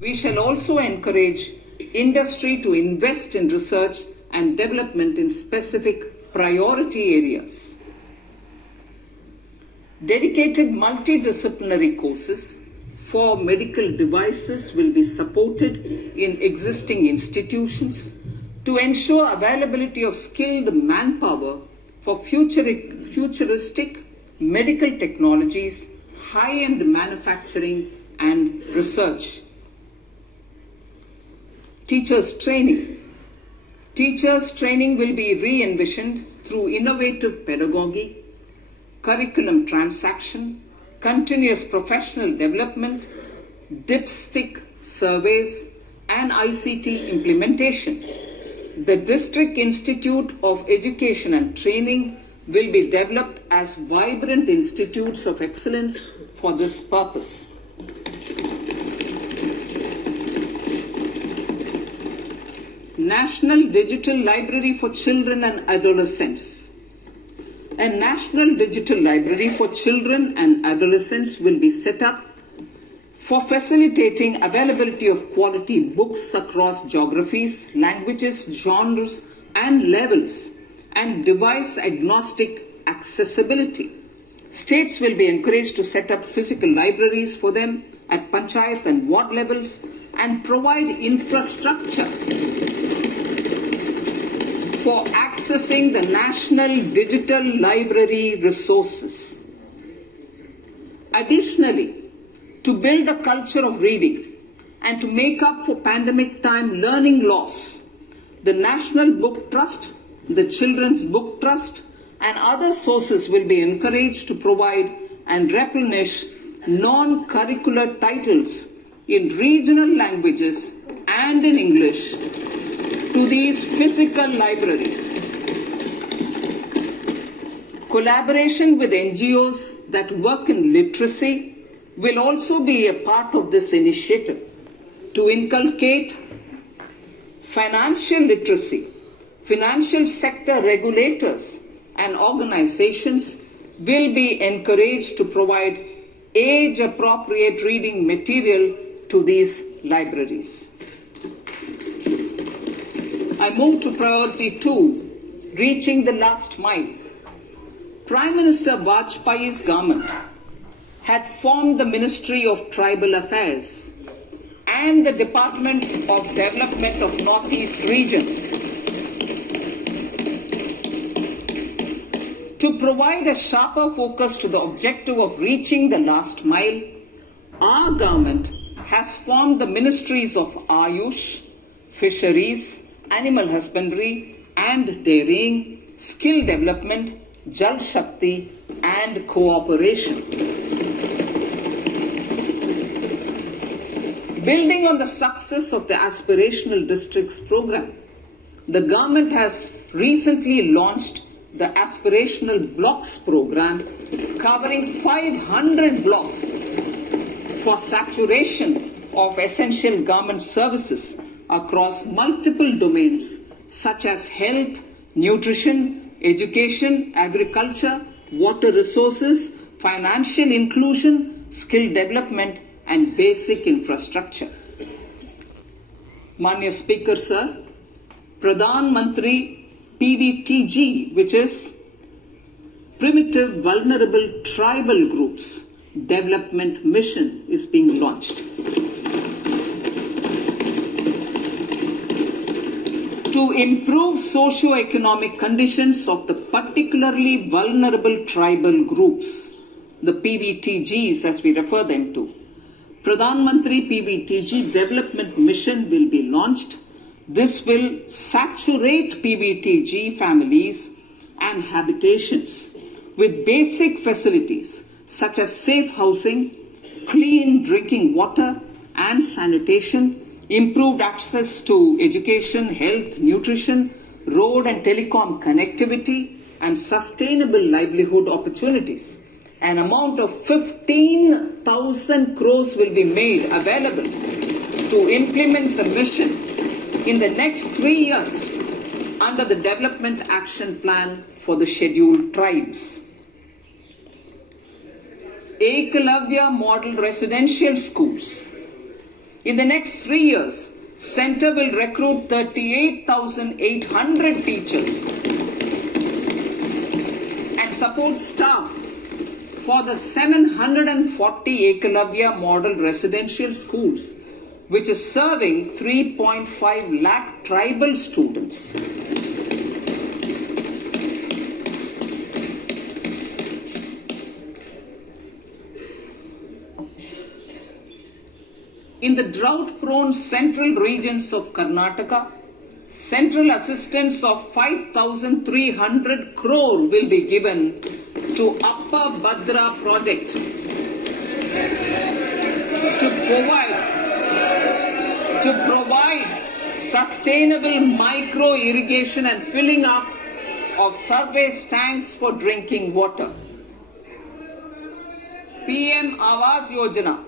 We shall also encourage industry to invest in research and development in specific priority areas. Dedicated multidisciplinary courses for medical devices will be supported in existing institutions to ensure availability of skilled manpower for futuristic medical technologies, high-end manufacturing and research. Teachers training. Teachers training will be re-envisioned through innovative pedagogy, curriculum transaction, continuous professional development, dipstick surveys, and ICT implementation. The District Institute of Education and Training will be developed as vibrant institutes of excellence for this purpose. National Digital Library for Children and Adolescents. A National Digital Library for Children and Adolescents will be set up for facilitating availability of quality books across geographies, languages, genres, and levels, and device-agnostic accessibility. States will be encouraged to set up physical libraries for them at panchayat and ward levels and provide infrastructure for accessing the national digital library resources. Additionally, to build a culture of reading and to make up for pandemic time learning loss, the National Book Trust, the Children's Book Trust, and other sources will be encouraged to provide and replenish non-curricular titles in regional languages and in English to these physical libraries. Collaboration with NGOs that work in literacy will also be a part of this initiative to inculcate financial literacy. Financial sector regulators and organizations will be encouraged to provide age-appropriate reading material to these libraries. I move to priority 2, reaching the last mile. Prime Minister Vajpayee's government had formed the Ministry of Tribal Affairs and the Department of Development of Northeast Region to provide a sharper focus to the objective of reaching the last mile. Our government has formed the Ministries of Ayush, Fisheries, Animal Husbandry and Dairying, Skill Development, Jal Shakti and Cooperation. Building on the success of the Aspirational Districts program, the government has recently launched the Aspirational Blocks program covering 500 blocks for saturation of essential government services across multiple domains such as health, nutrition, education, agriculture, water resources, financial inclusion, skill development, and basic infrastructure. Manya Speaker, Sir, Pradhan Mantri PVTG, which is Primitive Vulnerable Tribal Groups Development Mission, is being launched. To improve socio-economic conditions of the particularly vulnerable tribal groups, the PVTGs as we refer them to, Pradhan Mantri PVTG Development Mission will be launched. This will saturate PVTG families and habitations with basic facilities such as safe housing, clean drinking water and sanitation, improved access to education, health, nutrition, road and telecom connectivity, and sustainable livelihood opportunities. An amount of 15,000 crores will be made available to implement the mission in the next 3 years under the Development Action Plan for the Scheduled Tribes. Ekalavya Model Residential Schools In the next 3 years, Center will recruit 38,800 teachers and support staff for the 740 Ekalavya model residential schools, which is serving 3.5 lakh tribal students. In the drought-prone central regions of Karnataka, central assistance of 5,300 crore will be given to Upper Bhadra project to provide sustainable micro irrigation and filling up of surface tanks for drinking water. PM Awas Yojana.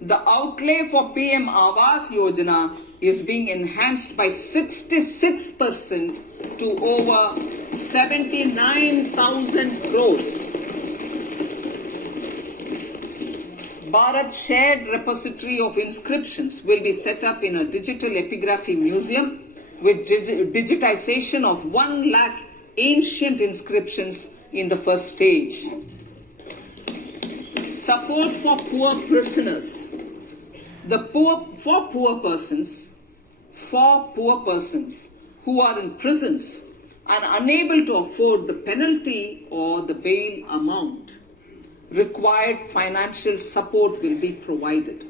The outlay for PM Awas Yojana is being enhanced by 66% to over 79,000 crores. Bharat Shared Repository of Inscriptions will be set up in a digital epigraphy museum with digitization of 1 lakh ancient inscriptions in the first stage. Support for poor prisoners. For poor persons who are in prisons and unable to afford the penalty or the bail amount, required financial support will be provided.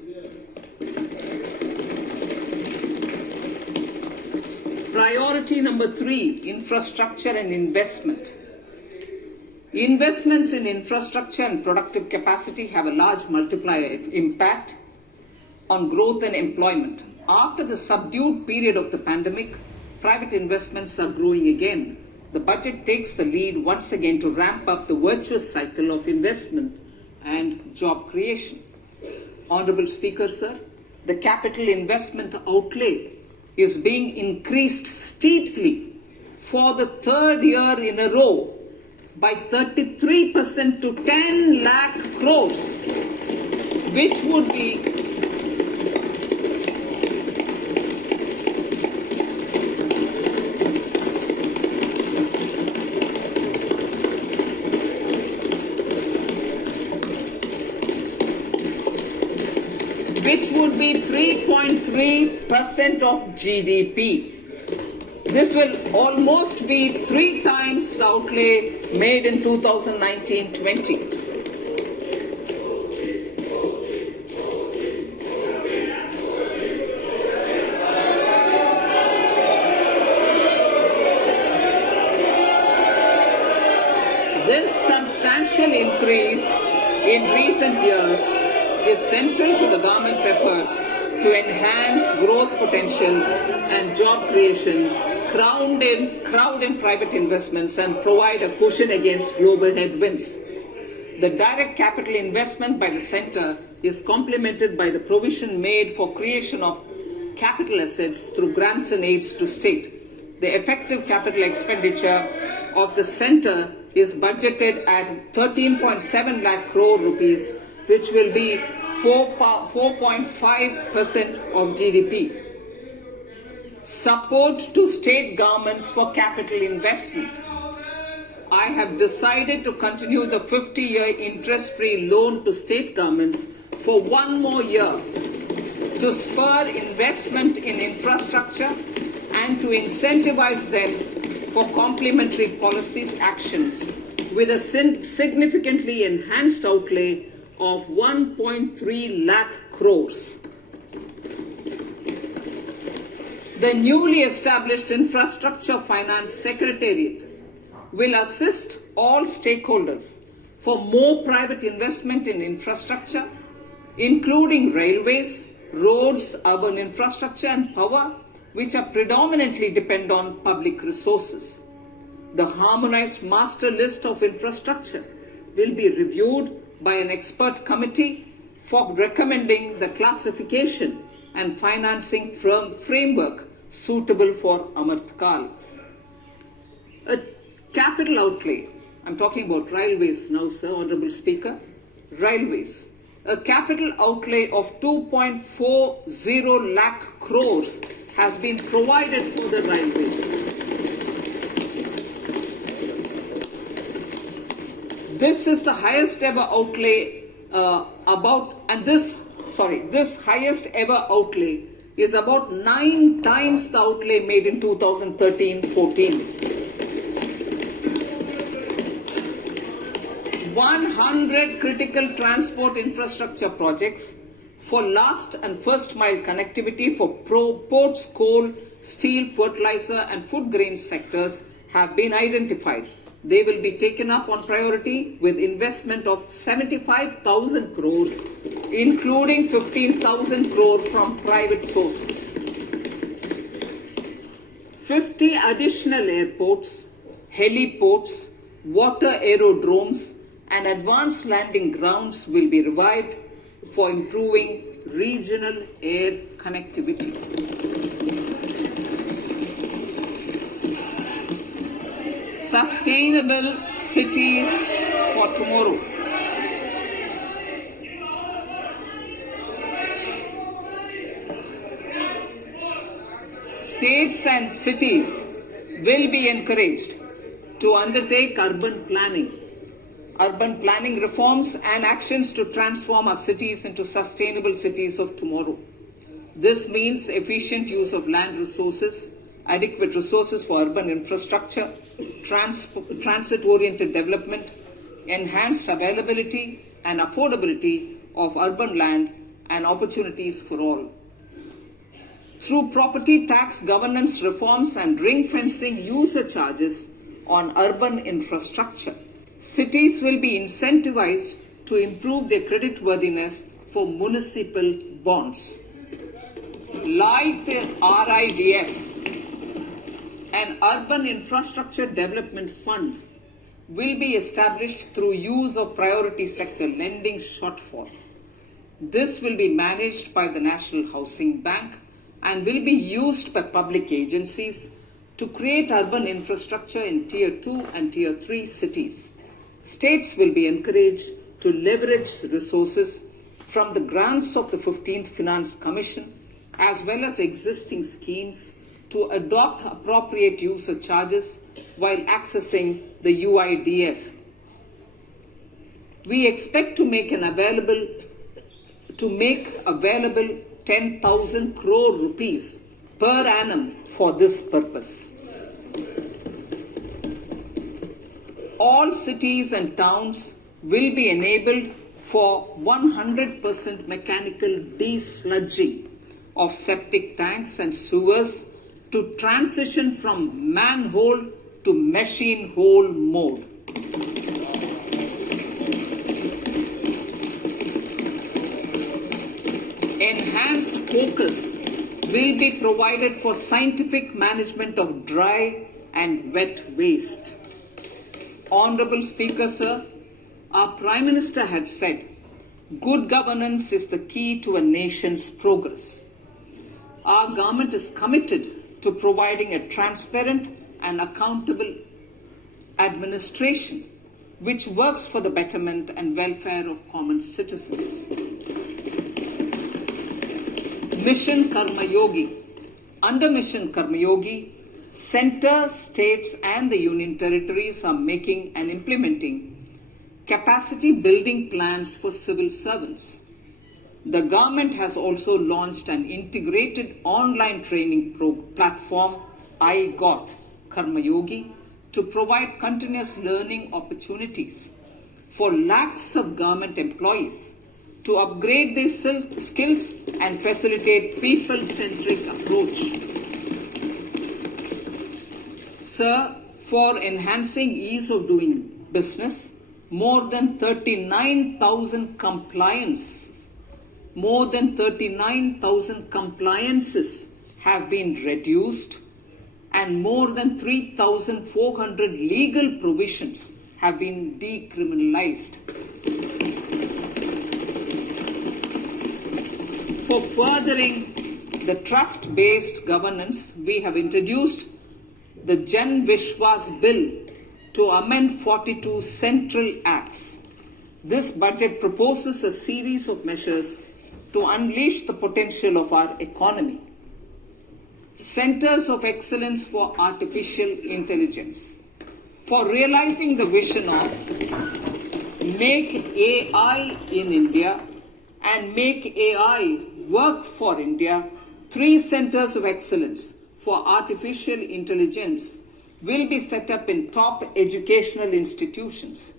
Priority number 3, infrastructure and investment. Investments in infrastructure and productive capacity have a large multiplier impact on growth and employment. After the subdued period of the pandemic, private investments are growing again. The budget takes the lead once again to ramp up the virtuous cycle of investment and job creation. Honorable Speaker, sir, the capital investment outlay is being increased steeply for the 3rd year in a row by 33% to 10 lakh crores, which would be which would be 3.3% of GDP. This will almost be 3 times the outlay made in 2019-20. This substantial increase in recent years is central to the government's efforts to enhance growth potential and job creation, crowd in private investments, and provide a cushion against global headwinds. The direct capital investment by the centre is complemented by the provision made for creation of capital assets through grants and aids to state. The effective capital expenditure of the centre is budgeted at 13.7 lakh crore rupees, which will be 4.5% of GDP. Support to state governments for capital investment. I have decided to continue the 50-year interest-free loan to state governments for 1 more year to spur investment in infrastructure and to incentivize them for complementary policies actions with a significantly enhanced outlay of 1.3 lakh crores. The newly established Infrastructure Finance Secretariat will assist all stakeholders for more private investment in infrastructure, including railways, roads, urban infrastructure and power, which are predominantly depend on public resources. The harmonized master list of infrastructure will be reviewed by an expert committee for recommending the classification and financing framework suitable for Amrit Kal. A capital outlay, I'm talking about railways now, sir, Honorable Speaker. Railways. a capital outlay of 2.40 lakh crores has been provided for the railways. This is the highest ever outlay this highest ever outlay is about 9 times the outlay made in 2013-14. 100 critical transport infrastructure projects for last and first mile connectivity for ports, coal, steel, fertilizer and food grain sectors have been identified. They will be taken up on priority with investment of 75,000 crores, including 15,000 crores from private sources. 50 additional airports, heliports, water aerodromes, and advanced landing grounds will be revived for improving regional air connectivity. Sustainable cities for tomorrow. States and cities will be encouraged to undertake urban planning reforms and actions to transform our cities into sustainable cities of tomorrow. This means efficient use of land resources, adequate resources for urban infrastructure, transit-oriented development, enhanced availability and affordability of urban land and opportunities for all. Through property tax governance reforms and ring-fencing user charges on urban infrastructure, cities will be incentivized to improve their creditworthiness for municipal bonds. Like the RIDF, an Urban Infrastructure Development Fund will be established through use of priority sector lending shortfall. This will be managed by the National Housing Bank and will be used by public agencies to create urban infrastructure in Tier 2 and Tier 3 cities. States will be encouraged to leverage resources from the grants of the 15th Finance Commission as well as existing schemes to adopt appropriate user charges while accessing the UIDF. We expect to make available 10,000 crore rupees per annum for this purpose. All cities and towns will be enabled for 100% mechanical desludging of septic tanks and sewers to transition from manhole to machine hole mode. Enhanced focus will be provided for scientific management of dry and wet waste. Honorable Speaker, sir, our Prime Minister had said, good governance is the key to a nation's progress. Our government is committed to providing a transparent and accountable administration which works for the betterment and welfare of common citizens. Mission Karma Yogi. Under Mission Karma Yogi, Centre, states and the union territories are making and implementing capacity building plans for civil servants. The government has also launched an integrated online training platform, I Got Karma Yogi, to provide continuous learning opportunities for lakhs of government employees to upgrade their skills and facilitate people-centric approach. Sir, for enhancing ease of doing business, more than 39,000 compliances have been reduced and more than 3,400 legal provisions have been decriminalized. For furthering the trust-based governance, we have introduced the Jan Vishwas Bill to amend 42 central acts. This budget proposes a series of measures to unleash the potential of our economy. Centers of Excellence for Artificial Intelligence. For realizing the vision of Make AI in India and Make AI Work for India, 3 centers of excellence for artificial intelligence will be set up in top educational institutions.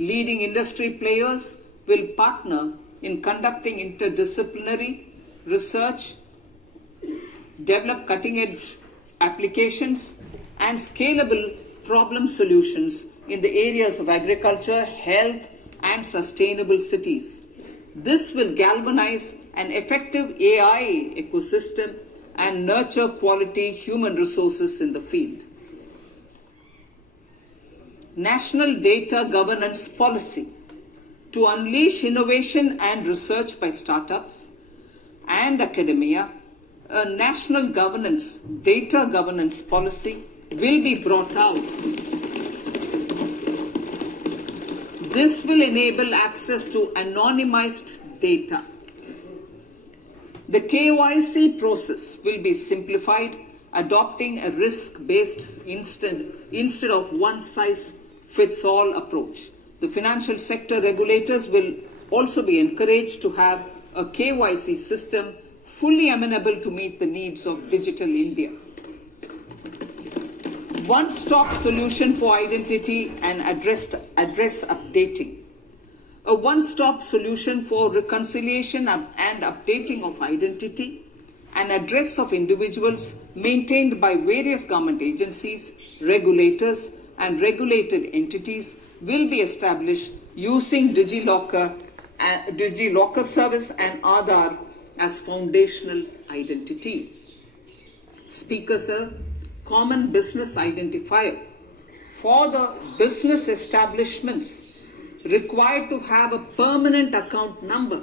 Leading industry players will partner in conducting interdisciplinary research, develop cutting-edge applications, and scalable problem solutions in the areas of agriculture, health, and sustainable cities. This will galvanize an effective AI ecosystem and nurture quality human resources in the field. National Data Governance Policy to unleash innovation and research by startups and academia. A national data governance policy will be brought out. This will enable access to anonymized data. The KYC process will be simplified, adopting a risk-based instead of one-size-fits-all approach. The financial sector regulators will also be encouraged to have a KYC system fully amenable to meet the needs of digital India. One-stop solution for identity and address updating. A one-stop solution for reconciliation and updating of identity and address of individuals maintained by various government agencies, regulators, and regulated entities will be established using DigiLocker service and Aadhaar as foundational identity. Speaker, sir, common business identifier for the business establishments required to have a permanent account number.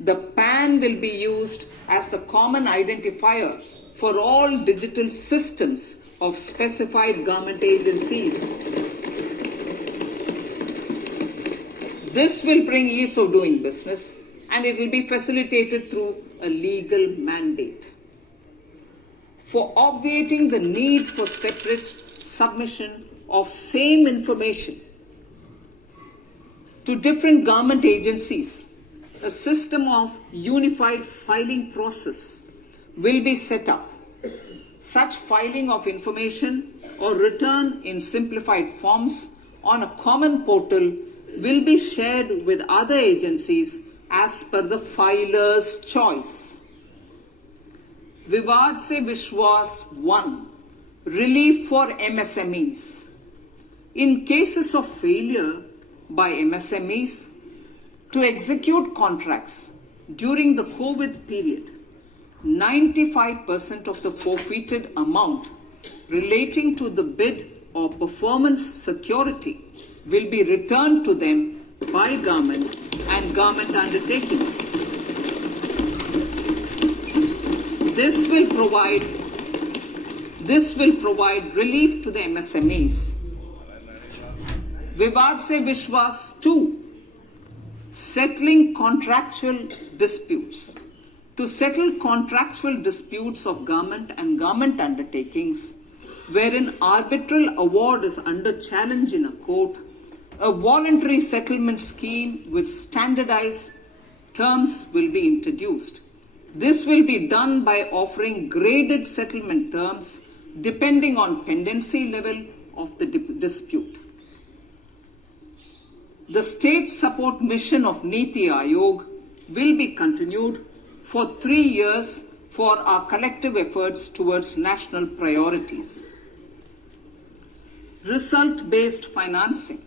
The PAN will be used as the common identifier for all digital systems of specified government agencies. This will bring ease of doing business, and it will be facilitated through a legal mandate. For obviating the need for separate submission of same information to different government agencies, a system of unified filing process will be set up. Such filing of information or return in simplified forms on a common portal will be shared with other agencies as per the filer's choice. Vivad se Vishwas 1. Relief for MSMEs. In cases of failure by MSMEs to execute contracts during the COVID period, 95% of the forfeited amount relating to the bid or performance security will be returned to them by government and government undertakings. This will provide relief to the MSMEs. Vivad se Vishwas 2. Settling contractual disputes. To settle contractual disputes of government and government undertakings, wherein arbitral award is under challenge in a court, a voluntary settlement scheme with standardized terms will be introduced. This will be done by offering graded settlement terms depending on pendency level of the dispute. The state support mission of Niti Aayog will be continued for 3 years for our collective efforts towards national priorities. Result-based financing.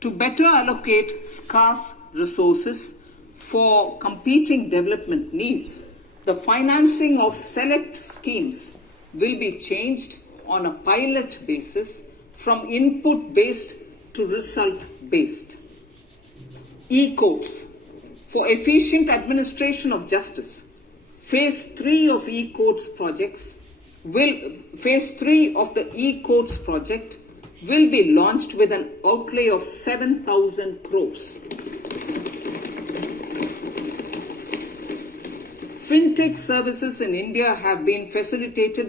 To better allocate scarce resources for competing development needs, the financing of select schemes will be changed on a pilot basis from input-based to result-based. E-courts. For efficient administration of justice, Phase 3 of e-courts project will be launched with an outlay of 7,000 crores. fintech services in India have been facilitated